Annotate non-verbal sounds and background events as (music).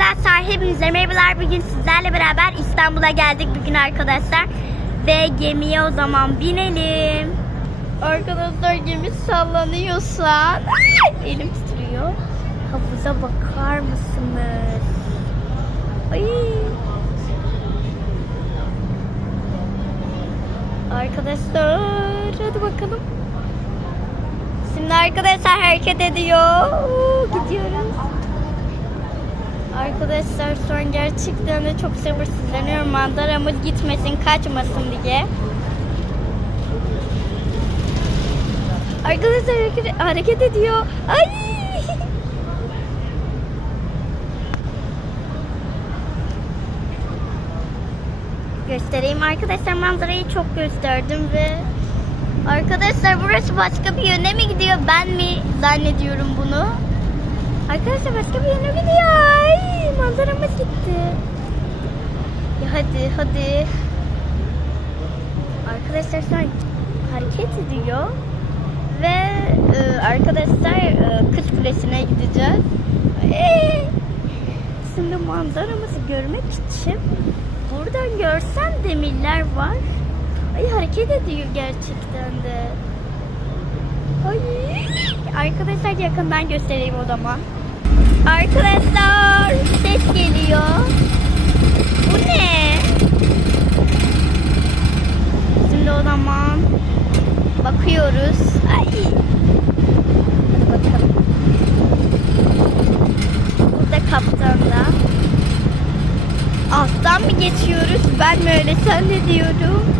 Arkadaşlar hepinize merhabalar. Bugün sizlerle beraber İstanbul'a geldik bugün arkadaşlar. Ve gemiye o zaman binelim. Arkadaşlar gemi sallanıyorsa Ay, elim titriyor. Havuza bakar mısınız? Ay. Arkadaşlar hadi bakalım. Şimdi arkadaşlar hareket ediyor. Gidiyoruz. Arkadaşlar şu an gerçekten de çok sabırsızlanıyorum manzaramız gitmesin kaçmasın diye. Arkadaşlar hareket, hareket ediyor. Ay! (laughs) Göstereyim arkadaşlar manzarayı çok gösterdim ve Arkadaşlar burası başka bir yöne mi gidiyor? Ben mi zannediyorum bunu? Arkadaşlar başka bir yöne gidiyor. Hadi. Arkadaşlar şu an hareket ediyor. Ve e, arkadaşlar e, Kız Kulesi'ne gideceğiz. Ay, Şimdi manzaramızı görmek için buradan görsem demirler var. Ay hareket ediyor gerçekten de. Ay. Arkadaşlar yakından göstereyim o zaman. Arkadaşlar ses geliyor. Bu ne? Şimdi o zaman bakıyoruz. Ay. Hadi bakalım. Burada kaptan da. Alttan mı geçiyoruz? Ben mi öyle zannediyorum?